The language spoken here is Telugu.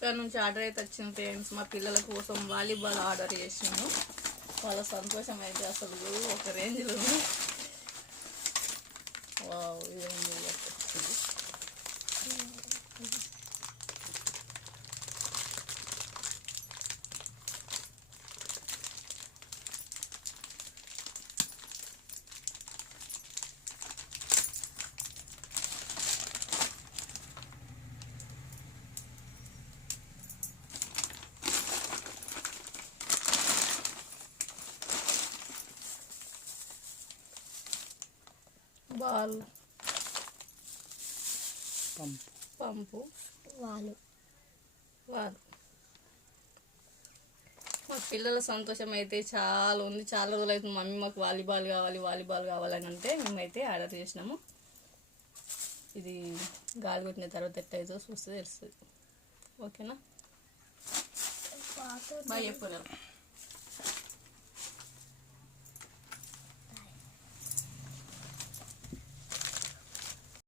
ఫ్లిప్కార్ట్ నుంచి ఆర్డర్ అయితే వచ్చింది ఫ్రెండ్స్. మా పిల్లల కోసం వాలీబాల్ ఆర్డర్ చేసినాము. వాళ్ళ సంతోషం అయితే అసలు ఒక రేంజ్లో ఉంది. వావ్, ఇదేంది బాల్, పంపు, వాళ్ళు మా పిల్లల సంతోషం అయితే చాలా ఉంది. చాలా రోజులు అవుతుంది మమ్మీ మాకు వాలీబాల్ కావాలని అంటే మేమైతే ఆర్డర్ చేసినాము. ఇది గాలి కొట్టిన తర్వాత ఎట్టయితే చూస్తే తెలుస్తుంది. ఓకేనా, బాయ్ చెప్పు.